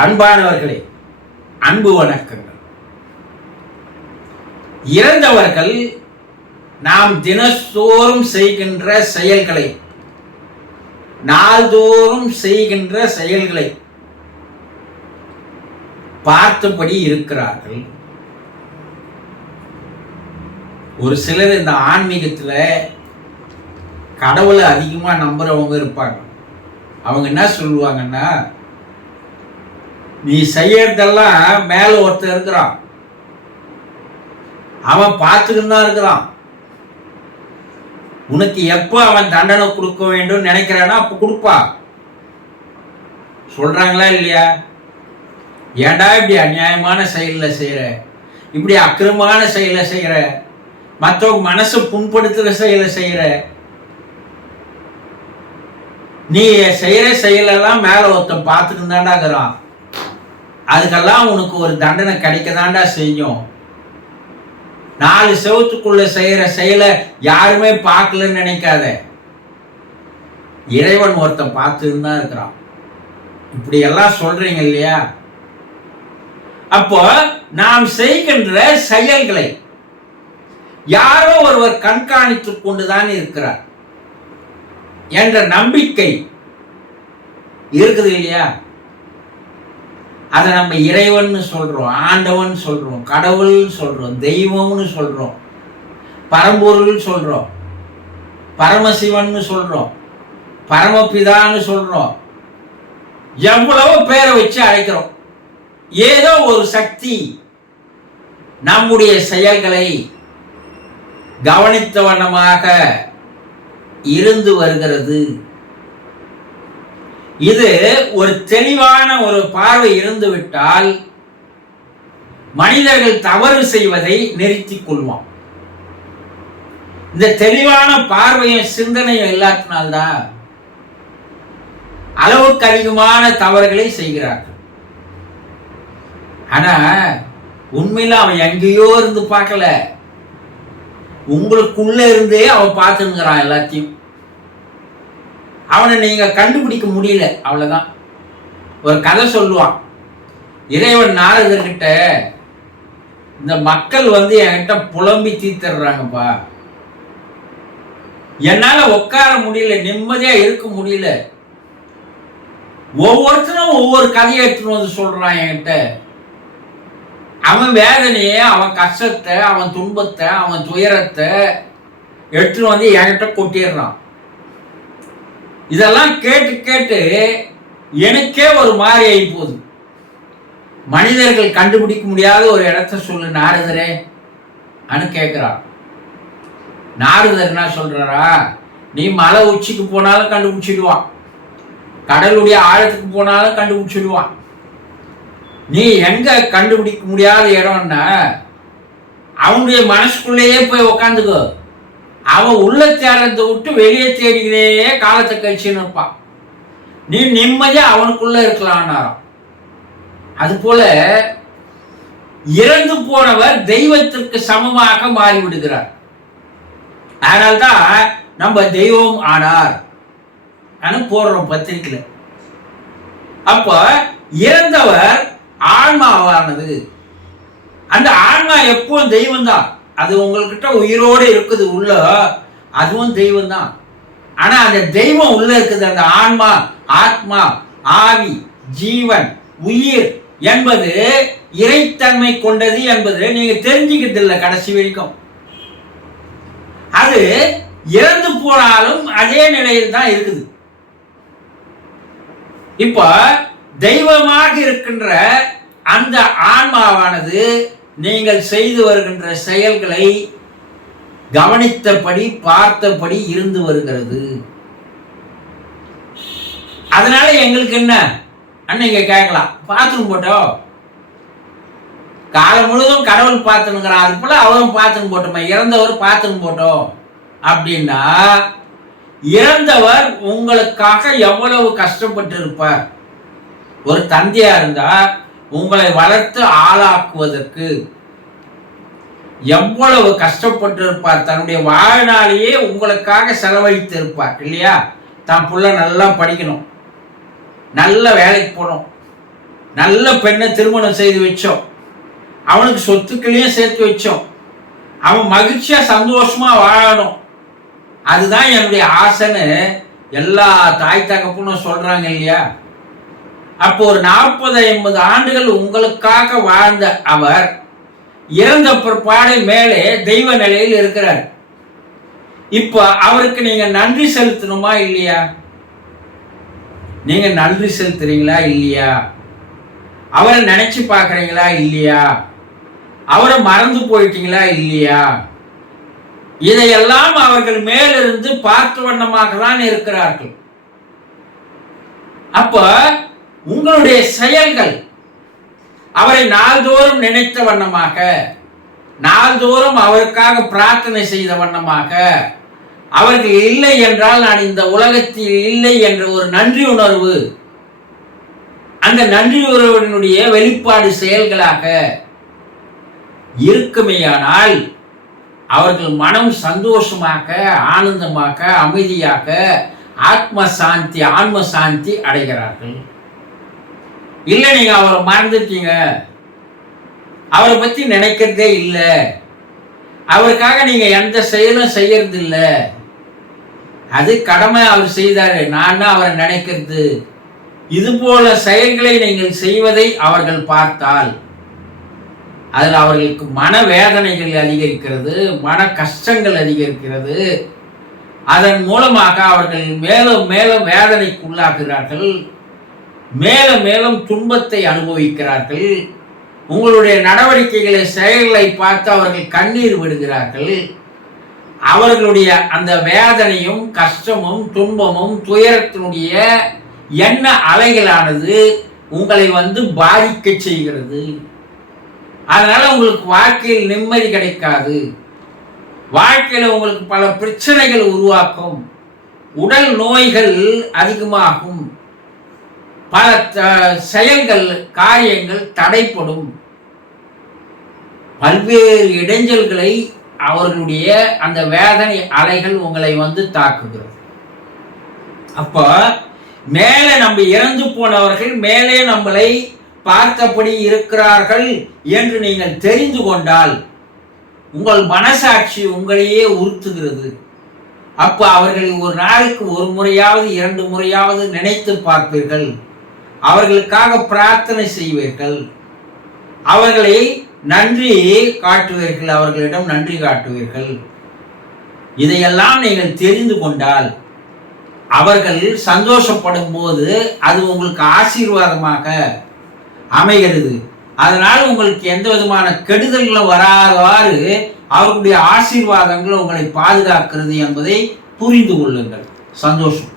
அன்பானவர்களே, அன்பு வணக்கங்கள். இறந்தவர்கள் நாம் தினந்தோறும் செய்கின்ற செயல்களை, நாள்தோறும் செய்கின்ற செயல்களை பார்த்தபடி இருக்கிறார்கள். ஒரு சிலர் இந்த ஆன்மீகத்தில் கடவுளை அதிகமாக நம்புறவங்க இருப்பாங்க. அவங்க என்ன சொல்லுவாங்கன்னா, நீ செய்யறதெல்லாம் மேல ஒருத்தர் இருக்கிறான், அவன் பார்த்துக்கிட்டு தான் இருக்கிறான். உனக்கு எப்போ அவன் தண்டனை கொடுக்க வேண்டும் நினைக்கிறானா அப்ப கொடுப்பா. சொல்றாங்களா இல்லையா? ஏண்டா இப்படி அநியாயமான செயல செய்யற, இப்படி அக்கிரமான செயலை செய்யற, மற்றவங்க மனசை புண்படுத்துற செயலை செய்யற, நீ செய்யற செயலெல்லாம் மேல ஒருத்தன் பார்த்துட்டு தாண்டா இருக்கிறான், அதுக்கெல்லாம் உனக்கு ஒரு தண்டனை கிடைக்கதாண்டா செய்யும். 4 செவத்துக்குள்ள செய்யற செயலை யாருமே பார்க்கலன்னு நினைக்காத. இறைவன் ஒருத்தன் பார்த்துட்டு தான் இருக்கிறான். இப்படி எல்லாம் சொல்றீங்க இல்லையா? அப்போ நாம் செய்கின்ற செயல்களை யாரோ ஒருவர் கண்காணித்துக் கொண்டுதான் இருக்கிறார் என்ற நம்பிக்கை இருக்குது இல்லையா? அதை நம்ம இறைவன் சொல்றோம், ஆண்டவன் சொல்றோம், கடவுள் சொல்றோம், தெய்வம்னு சொல்றோம், பரம்பொருள் சொல்றோம், பரமசிவன் சொல்றோம், பரமபிதான்னு சொல்றோம், எவ்வளவு பேரை வச்சு அழைக்கிறோம். ஏதோ ஒரு சக்தி நம்முடைய செயல்களை கவனித்த வண்ணமாக இருந்து வருகிறது. இது ஒரு தெளிவான ஒரு பார்வை இருந்து விட்டால் மனிதர்கள் தவறு செய்வதை நிறுத்திக் கொள்வான். இந்த தெளிவான பார்வையும் சிந்தனையும் இல்லாட்டினால்தான் அளவுக்கு அதிகமான தவறுகளை செய்கிறார்கள். ஆனா உண்மையில அவன் எங்கேயோ இருந்து பார்க்கல, உங்களுக்குள்ள இருந்தே அவன் பார்த்துங்கிறான் எல்லாத்தையும். அவனை நீங்க கண்டுபிடிக்க முடியல, அவ்வளவுதான். ஒரு கதை சொல்லுவான். இறைவன் நாரதர்கிட்ட, இந்த மக்கள் என்கிட்ட புலம்பி தீர்த்துறாங்கப்பா, என்னால உட்கார முடியல, நிம்மதியா இருக்க முடியல, ஒவ்வொருத்தரும் ஒவ்வொரு கதையை எடுத்துன்னு வந்து சொல்றான் என்கிட்ட. அவன் வேதனையை, அவன் கஷ்டத்தை, அவன் துன்பத்தை, அவன் துயரத்தை எடுத்துன்னு வந்து என்கிட்ட கொட்டிடுறான். இதெல்லாம் கேட்டு கேட்டு எனக்கே ஒரு மாதிரி ஆகி போகுது. மனிதர்கள் கண்டுபிடிக்க முடியாத ஒரு இடத்த சொல்லு நாரதரே அனு கேட்கிறான். நாரதர் என்ன சொல்றாரா, நீ மலை உச்சிக்கு போனாலும் கண்டுபிடிச்சிடுவான், கடலுடைய ஆழத்துக்கு போனாலும் கண்டுபிடிச்சிடுவான். நீ எங்க கண்டுபிடிக்க முடியாத இடம்னா அவனுடைய மனசுக்குள்ளேயே போய் உக்காந்துக்கோ. அவன் உள்ள தேடுறதை விட்டு வெளியே தேடிக்கிறே காலத்தை கழிச்சுன்னு இருப்பான். நீ நிம்மதியா அவனுக்குள்ள இருக்கலாம்னாராம். அது போல இறந்து போனவர் தெய்வத்திற்கு சமமாக மாறிவிடுகிறார். அதனால்தான் நம்ம தெய்வம் ஆனார் போடுறோம் பத்திரிக்கையில. அப்ப இறந்தவர் ஆன்மாவானது, அந்த ஆன்மா எப்பவும் தெய்வம் தான். அது உங்கள்கிட்ட உயிரோடு இருக்குது உள்ள, அதுவும் தெய்வம் தான். ஆனா அந்த தெய்வம் உள்ள இருக்குது, அந்த ஆன்மா, ஆத்மா, ஆவி, ஜீவன், உயிர் என்பது இறைத்தன்மை கொண்டது என்பது நீங்க தெரிஞ்சுக்கிறது இல்லை கடைசி வரைக்கும். அது இறந்து போனாலும் அதே நிலையில் தான் இருக்குது. இப்ப தெய்வமாக இருக்கின்ற அந்த ஆன்மாவானது நீங்கள் செய்து வருகின்ற செயல்களை கவனித்தபடி பார்த்தபடி இருந்து வருகிறது. அதனால எங்களுக்கு என்ன நீங்க கேட்கலாம், பாத்ரூம் போட்டோம், காலம் முழுவதும் கடவுள் பார்த்துனுங்கிறான், அது போல அவரும் பார்த்துன்னு போட்டோமா, இறந்தவர் பார்த்துன்னு போட்டோம் அப்படின்னா, இறந்தவர் உங்களுக்காக எவ்வளவு கஷ்டப்பட்டு இருப்பார். ஒரு தந்தையா இருந்தா உங்களை வளர்த்து ஆளாக்குவதற்கு எவ்வளவு கஷ்டப்பட்டு இருப்பார். தன்னுடைய வாழ்நாளையே உங்களுக்காக செலவழித்து இருப்பார் இல்லையா? தான் புள்ள நல்லா படிக்கணும், நல்ல வேலைக்கு போகணும், நல்ல பெண்ணை திருமணம் செய்து வச்சோம், அவனுக்கு சொத்துக்களையும் சேர்த்து வச்சோம், அவன் மகிழ்ச்சியா சந்தோஷமா வாழணும், அதுதான் என்னுடைய ஆசைன்னு எல்லா தாய் தகப்பனும் சொல்றாங்க இல்லையா? அப்போ ஒரு 40-50 ஆண்டுகள் உங்களுக்காக வாழ்ந்த அவர் இறந்த பிற்பாடு மேலே தெய்வ நிலையில் இருக்கிறார். இப்ப அவருக்கு நீங்க நன்றி செலுத்தணுமா இல்லையா? நீங்க நன்றி செலுத்துறீங்களா இல்லையா? அவரை நினைச்சு பார்க்கறீங்களா இல்லையா? அவரை மறந்து போயிட்டீங்களா இல்லையா? இதையெல்லாம் அவர்கள் மேலிருந்து பார்த்த வண்ணமாக தான் இருக்கிறார்கள். அப்ப உங்களுடைய செயல்கள் அவரை நாள்தோறும் நினைத்த வண்ணமாக, நாள்தோறும் அவருக்காக பிரார்த்தனை செய்த வண்ணமாக, அவர்கள் இல்லை என்றால் நான் இந்த உலகத்தில் இல்லை என்ற ஒரு நன்றி உணர்வு, அந்த நன்றி உணர்வினுடைய வெளிப்பாடு செயல்களாக இருக்குமேயானால் அவர்கள் மனம் சந்தோஷமாக, ஆனந்தமாக, அமைதியாக, ஆத்ம சாந்தி அடைகிறார்கள். இல்லை நீங்க அவரை மறந்துட்டீங்க, அவரை பத்தி நினைக்கிறதே இல்லை, அவருக்காக நீங்க எந்த செயலும் செய்யறது இல்லை, அது கடமை அவர் செய்தாரு, நான் தான் அவரை நினைக்கிறது, இது போல செயல்களை நீங்கள் செய்வதை அவர்கள் பார்த்தால் அதில் அவர்களுக்கு மனவேதனைகள் அதிகரிக்கிறது, மன கஷ்டங்கள் அதிகரிக்கிறது. அதன் மூலமாக அவர்கள் மேலும் மேலும் வேதனைக்கு உள்ளாகிறார்கள், மேலும் மேலும் துன்பத்தை அனுபவிக்கிறார்கள். உங்களுடைய நடவடிக்கைகளை, செயல்களை பார்த்து அவர்கள் கண்ணீர் விடுகிறார்கள். அவர்களுடைய அந்த வேதனையும் கஷ்டமும் துன்பமும் துயரத்தினுடைய எண்ண அலைகளானது உங்களை பாதிக்க செய்கிறது. அதனால உங்களுக்கு வாழ்க்கையில் நிம்மதி கிடைக்காது, வாழ்க்கையில உங்களுக்கு பல பிரச்சனைகள் உருவாக்கும், உடல் நோய்கள் அதிகமாகும், பல செயல்கள் காரியங்கள் தடைப்படும், பல்வேறு இடைஞ்சல்களை அவர்களுடைய அந்த வேதனை அலைகள் உங்களை தாக்குகிறது. அப்ப மேலே நம்ம இறந்து போனவர்கள் மேலே நம்மளை பார்த்தபடி இருக்கிறார்கள் என்று நீங்கள் தெரிந்து கொண்டால் உங்கள் மனசாட்சி உங்களையே உறுத்துகிறது. அப்ப அவர்களை ஒரு நாளுக்கு ஒரு முறையாவது 2 முறையாவது நினைத்து பார்ப்பீர்கள், அவர்களுக்காக பிரார்த்தனை செய்வீர்கள், அவர்களை நன்றி காட்டுவீர்கள், அவர்களிடம் நன்றி காட்டுவீர்கள். இதையெல்லாம் நீங்கள் தெரிந்து கொண்டால் அவர்கள் சந்தோஷப்படும் போது அது உங்களுக்கு ஆசீர்வாதமாக அமைகிறது. அதனால் உங்களுக்கு எந்த விதமான கெடுதல்களும் வராதவாறு அவர்களுடைய ஆசீர்வாதங்கள் உங்களை பாதுகாக்கிறது என்பதை புரிந்து கொள்ளுங்கள். சந்தோஷம்.